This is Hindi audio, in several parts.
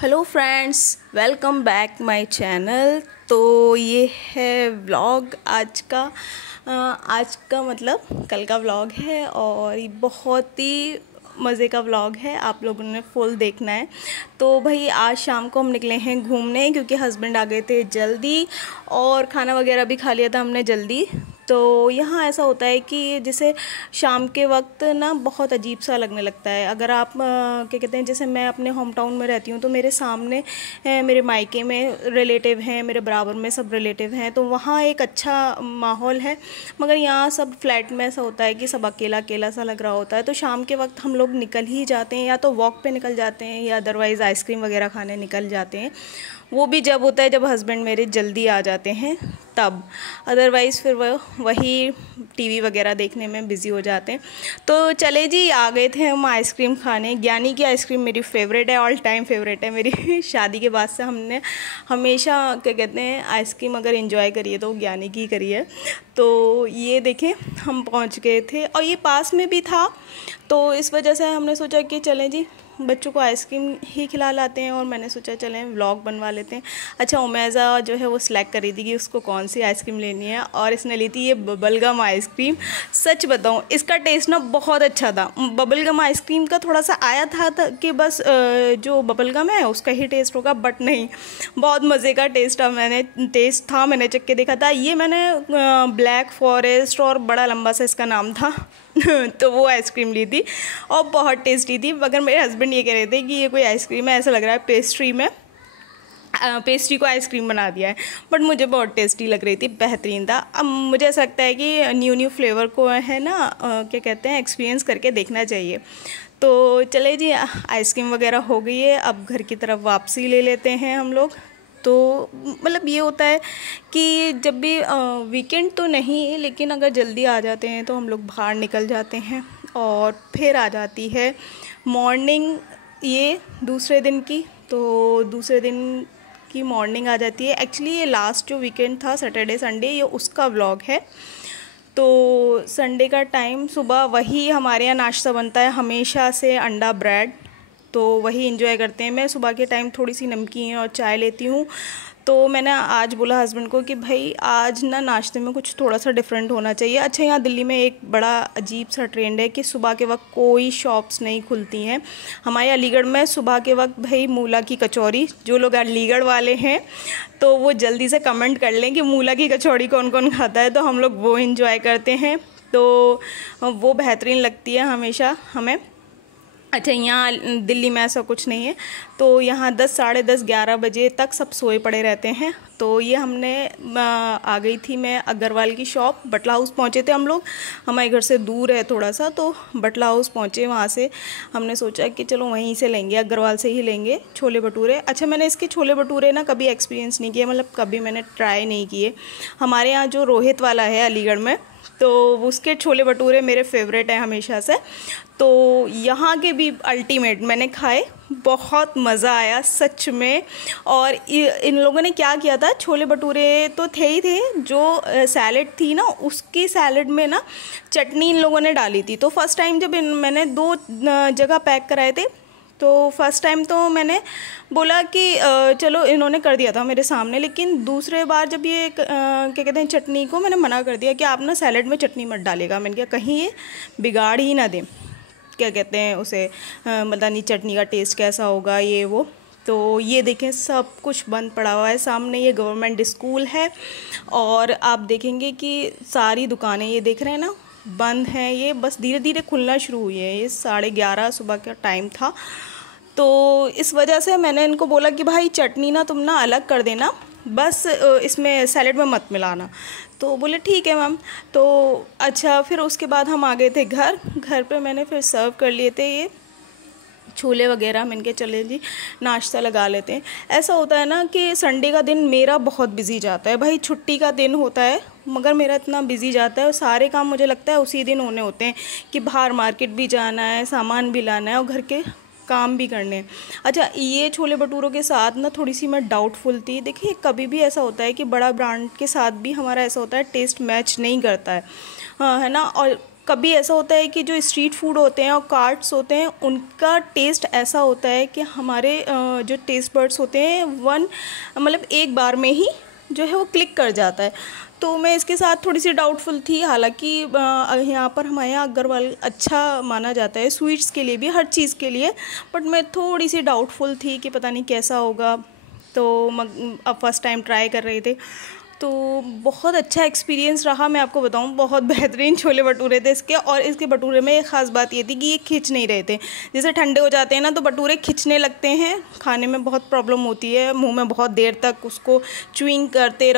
Hello friends, welcome back my channel. तो ये है व्लॉग आज का मतलब कल का व्लॉग है और ये बहुत ही मज़े का व्लॉग है। आप लोगों ने फुल देखना है। तो भाई आज शाम को हम निकले हैं घूमने क्योंकि हस्बैंड आ गए थे जल्दी और खाना वगैरह भी खा लिया था हमने जल्दी। तो यहाँ ऐसा होता है कि जैसे शाम के वक्त ना बहुत अजीब सा लगने लगता है। अगर आप क्या कहते हैं, जैसे मैं अपने होम टाउन में रहती हूँ तो मेरे सामने मेरे मायके में रिलेटिव हैं, मेरे बराबर में सब रिलेटिव हैं, तो वहाँ एक अच्छा माहौल है। मगर यहाँ सब फ्लैट में ऐसा होता है कि सब अकेला अकेला सा लग रहा होता है। तो शाम के वक्त हम लोग निकल ही जाते हैं, या तो वॉक पे निकल जाते हैं या अदरवाइज़ आइसक्रीम वगैरह खाने निकल जाते हैं। वो भी जब होता है जब हस्बैंड मेरे जल्दी आ जाते हैं तब, अदरवाइज़ फिर वही टीवी वगैरह देखने में बिज़ी हो जाते हैं। तो चले जी, आ गए थे हम आइसक्रीम खाने। ज्ञानी की आइसक्रीम मेरी फेवरेट है, ऑल टाइम फेवरेट है मेरी। शादी के बाद से हमने हमेशा क्या कहते हैं आइसक्रीम अगर एंजॉय करी है तो ज्ञानी की करी है। तो ये देखें हम पहुंच गए थे और ये पास में भी था, तो इस वजह से हमने सोचा कि चलें जी बच्चों को आइसक्रीम ही खिला लाते हैं। और मैंने सोचा चलें व्लॉग बनवा लेते हैं। अच्छा, उमेज़ा जो है वो सिलेक्ट करी थी कि उसको कौन सी आइसक्रीम लेनी है और इसने ली थी ये बबलगम आइसक्रीम। सच बताऊं इसका टेस्ट ना बहुत अच्छा था। बबलगम आइसक्रीम का थोड़ा सा आया था कि बस जो बबलगम है उसका ही टेस्ट होगा, बट नहीं, बहुत मज़े का टेस्ट था। मैंने चख के देखा था। ये मैंने ब्लैक फॉरेस्ट और बड़ा लंबा सा इसका नाम था तो वो आइसक्रीम ली थी और बहुत टेस्टी थी। मगर मेरे हस्बैंड ये कह रहे थे कि ये कोई आइसक्रीम है, ऐसा लग रहा है पेस्ट्री को आइसक्रीम बना दिया है। बट मुझे बहुत टेस्टी लग रही थी, बेहतरीन था। अब मुझे ऐसा लगता है कि न्यू फ्लेवर को है ना क्या कहते हैं एक्सपीरियंस करके देखना चाहिए। तो चले जी, आइसक्रीम वगैरह हो गई है, अब घर की तरफ वापसी ले लेते हैं हम लोग। तो मतलब ये होता है कि जब भी वीकेंड तो नहीं लेकिन अगर जल्दी आ जाते हैं तो हम लोग बाहर निकल जाते हैं और फिर आ जाती है मॉर्निंग ये दूसरे दिन की। तो दूसरे दिन की मॉर्निंग आ जाती है। एक्चुअली ये लास्ट जो वीकेंड था सैटरडे संडे, ये उसका व्लॉग है। तो संडे का टाइम सुबह वही हमारे यहाँ नाश्ता बनता है हमेशा से, अंडा ब्रेड, तो वही एंजॉय करते हैं। मैं सुबह के टाइम थोड़ी सी नमकीन और चाय लेती हूँ। तो मैंने आज बोला हस्बैंड को कि भाई आज ना नाश्ते में कुछ थोड़ा सा डिफरेंट होना चाहिए। अच्छा, यहाँ दिल्ली में एक बड़ा अजीब सा ट्रेंड है कि सुबह के वक्त कोई शॉप्स नहीं खुलती हैं। हमारे अलीगढ़ में सुबह के वक्त भाई मूला की कचौरी, जो लोग अलीगढ़ वाले हैं तो वो जल्दी से कमेंट कर लें कि मूला की कचौड़ी कौन कौन खाता है, तो हम लोग वो इंजॉय करते हैं। तो वो बेहतरीन लगती है हमेशा हमें। अच्छा, यहाँ दिल्ली में ऐसा कुछ नहीं है, तो यहाँ 10 साढ़े 10 11 बजे तक सब सोए पड़े रहते हैं। तो ये हमने आ गई थी मैं अग्रवाल की शॉप, बटला हाउस पहुँचे थे हम लोग। हमारे घर से दूर है थोड़ा सा, तो बटला हाउस पहुँचे। वहाँ से हमने सोचा कि चलो वहीं से लेंगे, अग्रवाल से ही लेंगे छोले भटूरे। अच्छा, मैंने इसके छोले भटूरे ना कभी एक्सपीरियंस नहीं किए, मतलब कभी मैंने ट्राई नहीं किए। हमारे यहाँ जो रोहित वाला है अलीगढ़ में, तो उसके छोले भटूरे मेरे फेवरेट हैं हमेशा से। तो यहाँ के भी अल्टीमेट मैंने खाए, बहुत मज़ा आया सच में। और इन लोगों ने क्या किया था, छोले भटूरे तो थे ही थे, जो सैलेड थी ना उसकी सैलेड में ना चटनी इन लोगों ने डाली थी। तो फर्स्ट टाइम जब मैंने 2 जगह पैक कराए थे, तो फर्स्ट टाइम तो मैंने बोला कि चलो इन्होंने कर दिया था मेरे सामने, लेकिन दूसरे बार जब ये क्या कहते हैं चटनी को मैंने मना कर दिया कि आप ना सैलेड में चटनी मत डालेगा। मैंने कहा कहीं ये बिगाड़ ही ना दें, क्या कहते हैं उसे, पता नहीं चटनी का टेस्ट कैसा होगा ये वो। तो ये देखें सब कुछ बंद पड़ा हुआ है। सामने ये गवर्नमेंट स्कूल है और आप देखेंगे कि सारी दुकानें ये देख रहे हैं ना बंद हैं। ये बस धीरे धीरे खुलना शुरू हुई है। ये 11:30 सुबह का टाइम था, तो इस वजह से मैंने इनको बोला कि भाई चटनी ना तुम ना अलग कर देना, बस इसमें सैलेड में मत मिलाना। तो बोले ठीक है मैम। तो अच्छा, फिर उसके बाद हम आ गए थे घर पे। मैंने फिर सर्व कर लिए थे ये छोले वगैरह। मैंने कहा चले जी नाश्ता लगा लेते हैं। ऐसा होता है ना कि संडे का दिन मेरा बहुत बिजी जाता है। भाई छुट्टी का दिन होता है मगर मेरा इतना बिजी जाता है और सारे काम मुझे लगता है उसी दिन होने होते हैं कि बाहर मार्केट भी जाना है, सामान भी लाना है और घर के काम भी करने हैं। अच्छा, ये छोले भटूरों के साथ ना थोड़ी सी मैं डाउटफुल थी। देखिए कभी भी ऐसा होता है कि बड़ा ब्रांड के साथ भी हमारा ऐसा होता है टेस्ट मैच नहीं करता है, हाँ है ना। और कभी ऐसा होता है कि जो स्ट्रीट फूड होते हैं और कार्ट्स होते हैं उनका टेस्ट ऐसा होता है कि हमारे जो टेस्ट बर्ड्स होते हैं मतलब एक बार में ही जो है वो क्लिक कर जाता है। तो मैं इसके साथ थोड़ी सी डाउटफुल थी, हालांकि यहाँ पर हमारे यहाँ अग्रवाल अच्छा माना जाता है स्वीट्स के लिए भी, हर चीज़ के लिए, बट मैं थोड़ी सी डाउटफुल थी कि पता नहीं कैसा होगा। तो अब फर्स्ट टाइम ट्राई कर रहे थे, तो बहुत अच्छा एक्सपीरियंस रहा। मैं आपको बताऊं, बहुत बेहतरीन छोले भटूरे थे इसके। और इसके भटूरे में एक ख़ास बात ये थी कि ये खिंच नहीं रहे थे। जैसे ठंडे हो जाते हैं ना तो भटूरे खिंचने लगते हैं, खाने में बहुत प्रॉब्लम होती है, मुंह में बहुत देर तक उसको च्युइंग करते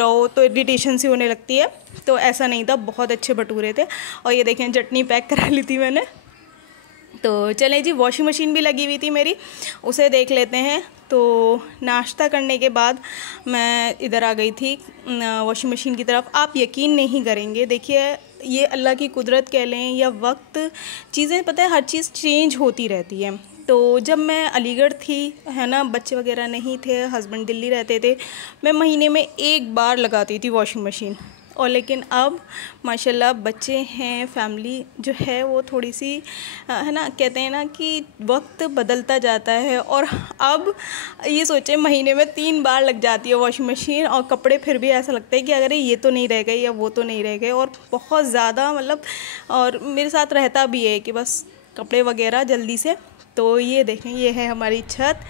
रहो तो इरिटेशन सी होने लगती है। तो ऐसा नहीं था, बहुत अच्छे भटूरे थे। और ये देखें, चटनी पैक करा ली थी मैंने। तो चलें जी, वॉशिंग मशीन भी लगी हुई थी मेरी, उसे देख लेते हैं। तो नाश्ता करने के बाद मैं इधर आ गई थी वॉशिंग मशीन की तरफ। आप यकीन नहीं करेंगे, देखिए ये अल्लाह की कुदरत कह लें या वक्त, चीज़ें पता है हर चीज़ चेंज होती रहती है। तो जब मैं अलीगढ़ थी, है ना, बच्चे वगैरह नहीं थे, हस्बैंड दिल्ली रहते थे, मैं महीने में एक बार लगाती थी वॉशिंग मशीन। और लेकिन अब माशाल्लाह बच्चे हैं, फैमिली जो है वो थोड़ी सी है ना, कहते हैं ना कि वक्त बदलता जाता है। और अब ये सोचें महीने में 3 बार लग जाती है वॉशिंग मशीन, और कपड़े फिर भी ऐसा लगता है कि अगर ये तो नहीं रह गए या वो तो नहीं रह गए, और बहुत ज़्यादा मतलब। और मेरे साथ रहता भी है कि बस कपड़े वगैरह जल्दी से। तो ये देखें, ये है हमारी छत।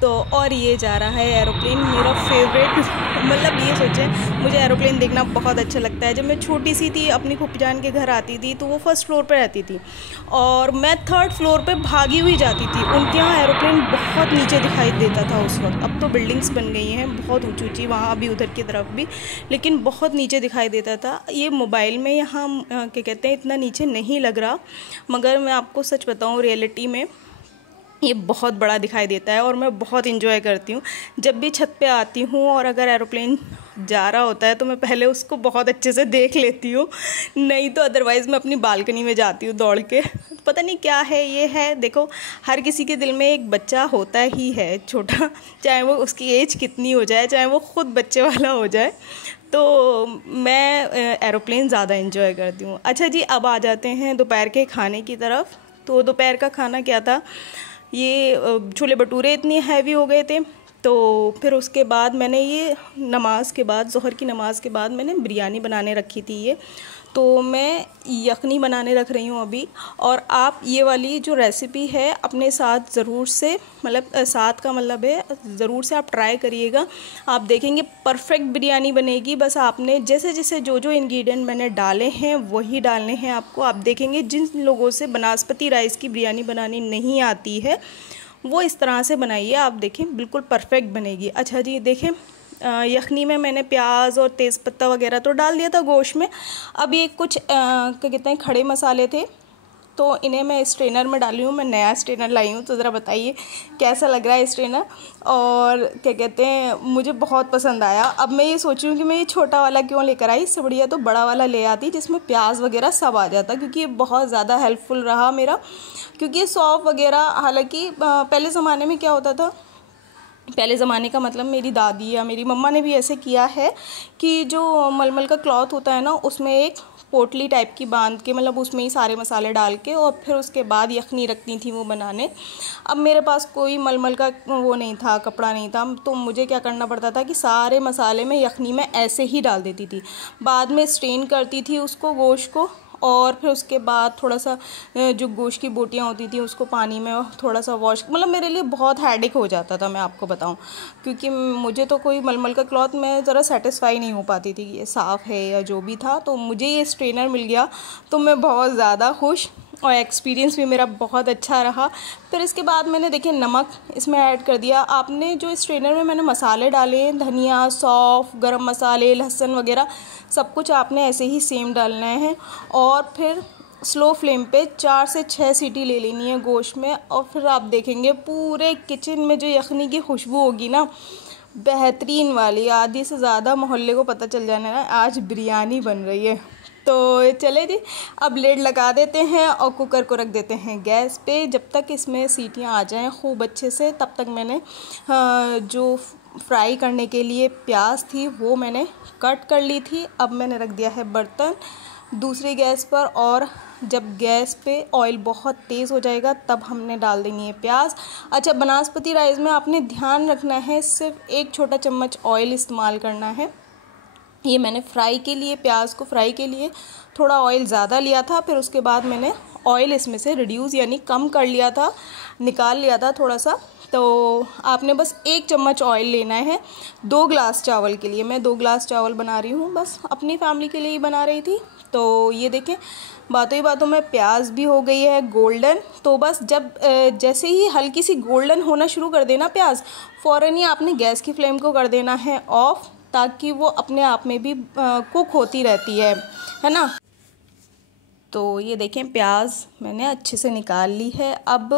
तो और ये जा रहा है एरोप्लेन, मेरा फेवरेट। मतलब ये सोचें, मुझे एरोप्लेन देखना बहुत अच्छा लगता है। जब मैं छोटी सी थी अपनी फूफी जान के घर आती थी तो वो फर्स्ट फ्लोर पे रहती थी और मैं 3rd फ्लोर पे भागी हुई जाती थी। उनके यहाँ एरोप्लेन बहुत नीचे दिखाई देता था उस वक्त। अब तो बिल्डिंग्स बन गई हैं बहुत ऊँची ऊँची, वहाँ भी उधर की तरफ भी, लेकिन बहुत नीचे दिखाई देता था। ये मोबाइल में यहाँ क्या कहते हैं इतना नीचे नहीं लग रहा, मगर मैं आपको सच बताऊँ रियलिटी में ये बहुत बड़ा दिखाई देता है। और मैं बहुत इंजॉय करती हूँ जब भी छत पे आती हूँ, और अगर एरोप्लेन जा रहा होता है तो मैं पहले उसको बहुत अच्छे से देख लेती हूँ, नहीं तो अदरवाइज़ मैं अपनी बालकनी में जाती हूँ दौड़ के। पता नहीं क्या है, ये है, देखो हर किसी के दिल में एक बच्चा होता ही है छोटा, चाहे वो उसकी एज कितनी हो जाए, चाहे वो ख़ुद बच्चे वाला हो जाए। तो मैं एरोप्लेन ज़्यादा इंजॉय करती हूँ। अच्छा जी, अब आ जाते हैं दोपहर के खाने की तरफ। तो दोपहर का खाना क्या था, ये छोले भटूरे इतने हैवी हो गए थे। तो फिर उसके बाद मैंने ये नमाज के बाद, ज़ोहर की नमाज़ के बाद मैंने बिरयानी बनाने रखी थी। ये तो मैं यखनी बनाने रख रही हूँ अभी। और आप ये वाली जो रेसिपी है अपने साथ ज़रूर से, मतलब साथ का मतलब है ज़रूर से आप ट्राई करिएगा, आप देखेंगे परफेक्ट बिरयानी बनेगी। बस आपने जैसे जैसे जो जो इंग्रेडिएंट मैंने डाले हैं वही डालने हैं आपको। आप देखेंगे जिन लोगों से बनास्पति राइस की बिरयानी बनानी नहीं आती है वो इस तरह से बनाइए, आप देखें बिल्कुल परफेक्ट बनेगी। अच्छा जी, देखें यखनी में मैंने प्याज और तेज़पत्ता वगैरह तो डाल दिया था गोश्त में। अब ये कुछ क्या कहते हैं खड़े मसाले थे, तो इन्हें मैं स्ट्रेनर में डाली हूँ। मैं नया स्ट्रेनर लाई हूँ, तो ज़रा बताइए कैसा लग रहा है स्ट्रेनर। और क्या कहते हैं, मुझे बहुत पसंद आया। अब मैं ये सोच रही हूँ कि मैं ये छोटा वाला क्यों लेकर आई, इससे बढ़िया तो बड़ा वाला ले आती जिसमें प्याज वगैरह सब आ जाता, क्योंकि ये बहुत ज़्यादा हेल्पफुल रहा मेरा। क्योंकि ये सौंफ वगैरह, हालांकि पहले ज़माने में क्या होता था, पहले ज़माने का मतलब मेरी दादी या मेरी मम्मा ने भी ऐसे किया है कि जो मलमल का क्लॉथ होता है ना, उसमें एक पोटली टाइप की बांध के, मतलब उसमें ही सारे मसाले डाल के, और फिर उसके बाद यखनी रखती थी वो बनाने। अब मेरे पास कोई मलमल का वो नहीं था, कपड़ा नहीं था, तो मुझे क्या करना पड़ता था कि सारे मसाले मैं यखनी में ऐसे ही डाल देती थी। बाद में स्ट्रेन करती थी उसको, गोश्त को, और फिर उसके बाद थोड़ा सा जो गोश्त की बोटियाँ होती थी उसको पानी में थोड़ा सा वॉश, मतलब मेरे लिए बहुत हेडेक हो जाता था, मैं आपको बताऊं। क्योंकि मुझे तो कोई मलमल का क्लॉथ में ज़रा सेटिस्फाई नहीं हो पाती थी कि ये साफ़ है या जो भी था। तो मुझे ये स्ट्रेनर मिल गया तो मैं बहुत ज़्यादा खुश, और एक्सपीरियंस भी मेरा बहुत अच्छा रहा। फिर इसके बाद मैंने देखिए नमक इसमें ऐड कर दिया। आपने जो स्ट्रेनर में मैंने मसाले डाले हैं, धनिया, सौंफ, गरम मसाले, लहसुन वगैरह, सब कुछ आपने ऐसे ही सेम डालना है। और फिर स्लो फ्लेम पे 4 से 6 सीटी ले लेनी है गोश्त में। और फिर आप देखेंगे पूरे किचन में जो यखनी की खुशबू होगी ना, बेहतरीन वाली, आधी से ज़्यादा मोहल्ले को पता चल जाना है आज बिरयानी बन रही है। तो चले जी, अब लेड लगा देते हैं और कुकर को रख देते हैं गैस पे। जब तक इसमें सीटियां आ जाएं खूब अच्छे से, तब तक मैंने जो फ्राई करने के लिए प्याज थी वो मैंने कट कर ली थी। अब मैंने रख दिया है बर्तन, दूसरी गैस पर, और जब गैस पे ऑयल बहुत तेज़ हो जाएगा तब हमने डाल देंगे प्याज। अच्छा, बनास्पति राइस में आपने ध्यान रखना है, सिर्फ 1 छोटा चम्मच ऑयल इस्तेमाल करना है। ये मैंने फ्राई के लिए, प्याज को फ्राई के लिए थोड़ा ऑयल ज़्यादा लिया था, फिर उसके बाद मैंने ऑयल इसमें से रिड्यूस यानी कम कर लिया था, निकाल लिया था थोड़ा सा। तो आपने बस 1 चम्मच ऑयल लेना है 2 गिलास चावल के लिए। मैं 2 गिलास चावल बना रही हूँ, बस अपनी फैमिली के लिए ही बना रही थी। तो ये देखें, बातों ही बातों में प्याज भी हो गई है गोल्डन। तो बस जब जैसे ही हल्की सी गोल्डन होना शुरू कर देना प्याज, फ़ौरन ही आपने गैस की फ्लेम को कर देना है ऑफ़, ताकि वो अपने आप में भी कुक होती रहती है ना। तो ये देखें, प्याज मैंने अच्छे से निकाल ली है। अब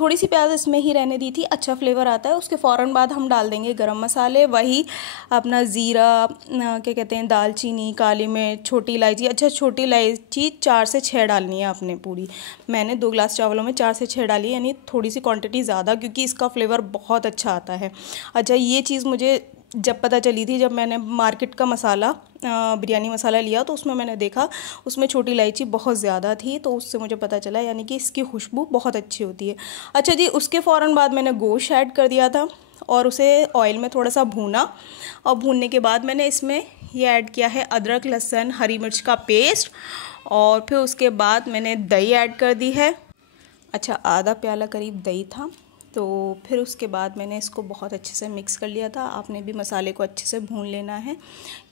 थोड़ी सी प्याज इसमें ही रहने दी थी, अच्छा फ्लेवर आता है। उसके फ़ौरन बाद हम डाल देंगे गरम मसाले, वही अपना ज़ीरा, क्या कहते हैं, दालचीनी, काली मिर्च, छोटी इलायची। अच्छा, छोटी इलायची 4 से 6 डालनी है आपने पूरी। मैंने 2 गिलास चावलों में 4 से 6 डाली, यानी थोड़ी सी क्वांटिटी ज़्यादा, क्योंकि इसका फ्लेवर बहुत अच्छा आता है। अच्छा, ये चीज़ मुझे जब पता चली थी, जब मैंने मार्केट का मसाला, बिरयानी मसाला लिया, तो उसमें मैंने देखा उसमें छोटी इलायची बहुत ज़्यादा थी, तो उससे मुझे पता चला, यानी कि इसकी खुशबू बहुत अच्छी होती है। अच्छा जी, उसके फ़ौरन बाद मैंने गोश्त ऐड कर दिया था और उसे ऑयल में थोड़ा सा भूना, और भूनने के बाद मैंने इसमें ये ऐड किया है अदरक, लहसुन, हरी मिर्च का पेस्ट, और फिर उसके बाद मैंने दही ऐड कर दी है। अच्छा, आधा प्याला करीब दही था। तो फिर उसके बाद मैंने इसको बहुत अच्छे से मिक्स कर लिया था। आपने भी मसाले को अच्छे से भून लेना है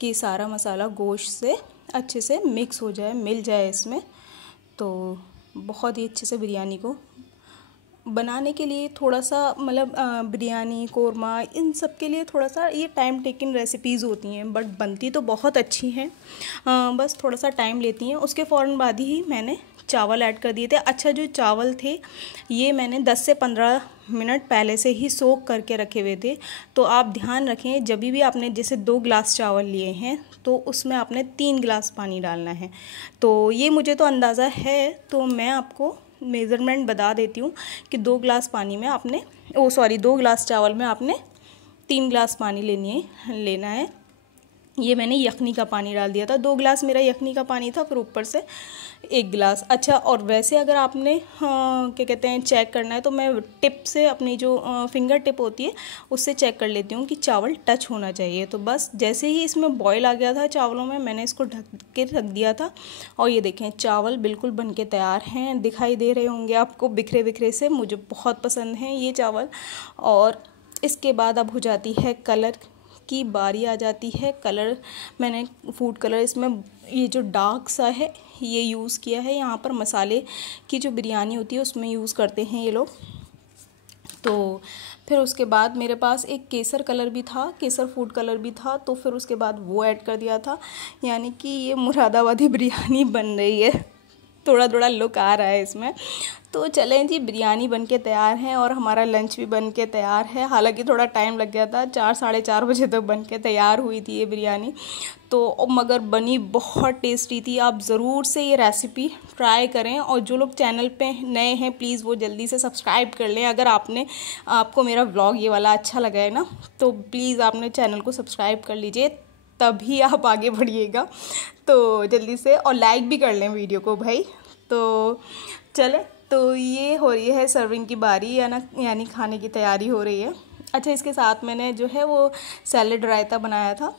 कि सारा मसाला गोश्त से अच्छे से मिक्स हो जाए, मिल जाए इसमें। तो बहुत ही अच्छे से बिरयानी को बनाने के लिए थोड़ा सा, मतलब बिरयानी, कोरमा, इन सब के लिए थोड़ा सा ये टाइम टेकिंग रेसिपीज़ होती हैं, बट बनती तो बहुत अच्छी हैं, बस थोड़ा सा टाइम लेती हैं। उसके फ़ौरन बाद ही मैंने चावल ऐड कर दिए थे। अच्छा, जो चावल थे ये मैंने 10 से 15 मिनट पहले से ही सोक करके रखे हुए थे। तो आप ध्यान रखें, जब भी आपने जैसे 2 गिलास चावल लिए हैं तो उसमें आपने 3 गिलास पानी डालना है। तो ये मुझे तो अंदाज़ा है, तो मैं आपको मेज़रमेंट बता देती हूँ कि 2 गिलास पानी में आपने 2 गिलास चावल में आपने 3 गिलास पानी लेना है। ये मैंने यखनी का पानी डाल दिया था, 2 गिलास मेरा यखनी का पानी था, फिर ऊपर से 1 गिलास। अच्छा, और वैसे अगर आपने क्या कहते हैं चेक करना है, तो मैं टिप से, अपनी जो फिंगर टिप होती है उससे चेक कर लेती हूँ कि चावल टच होना चाहिए। तो बस जैसे ही इसमें बॉयल आ गया था चावलों में, मैंने इसको ढक के रख दिया था, और ये देखें चावल बिल्कुल बन के तैयार हैं। दिखाई दे रहे होंगे आपको बिखरे बिखरे से, मुझे बहुत पसंद हैं ये चावल। और इसके बाद अब हो जाती है कलर की बारी, आ जाती है कलर। मैंने फूड कलर इसमें ये जो डार्क सा है ये यूज़ किया है। यहाँ पर मसाले की जो बिरयानी होती है उसमें यूज़ करते हैं ये लोग। तो फिर उसके बाद मेरे पास एक केसर कलर भी था, केसर फूड कलर भी था, तो फिर उसके बाद वो ऐड कर दिया था। यानी कि ये मुरादाबादी बिरयानी बन रही है, थोड़ा थोड़ा लुक आ रहा है इसमें। तो चलें जी, बिरयानी बनके तैयार है और हमारा लंच भी बनके तैयार है। हालांकि थोड़ा टाइम लग गया था, 4 साढ़े 4 बजे तक बनके तैयार हुई थी ये बिरयानी, तो मगर बनी बहुत टेस्टी थी। आप ज़रूर से ये रेसिपी ट्राई करें, और जो लोग चैनल पे नए हैं प्लीज़ वो जल्दी से सब्सक्राइब कर लें। अगर आपको मेरा व्लॉग ये वाला अच्छा लगा है ना, तो प्लीज़ आपने चैनल को सब्सक्राइब कर लीजिए, तभी आप आगे बढ़िएगा। तो जल्दी से, और लाइक भी कर लें वीडियो को भाई। तो चले, तो ये हो रही है सर्विंग की बारी, यानी खाने की तैयारी हो रही है। अच्छा, इसके साथ मैंने जो है वो सैलेड रायता बनाया था,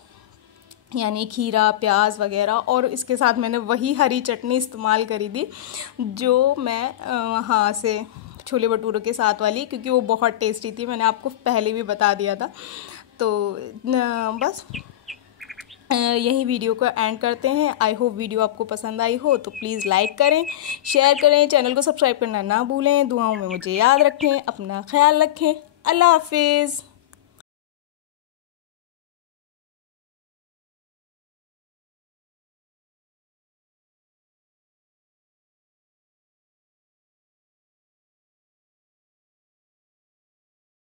यानी खीरा, प्याज वगैरह, और इसके साथ मैंने वही हरी चटनी इस्तेमाल करी थी जो मैं वहाँ से छोले भटूरे के साथ वाली, क्योंकि वो बहुत टेस्टी थी, मैंने आपको पहले भी बता दिया था। तो बस यही वीडियो को एंड करते हैं। आई होप वीडियो आपको पसंद आई हो, तो प्लीज़ लाइक करें, शेयर करें, चैनल को सब्सक्राइब करना ना भूलें। दुआओं में मुझे याद रखें, अपना ख्याल रखें। अल्लाह हाफिज़।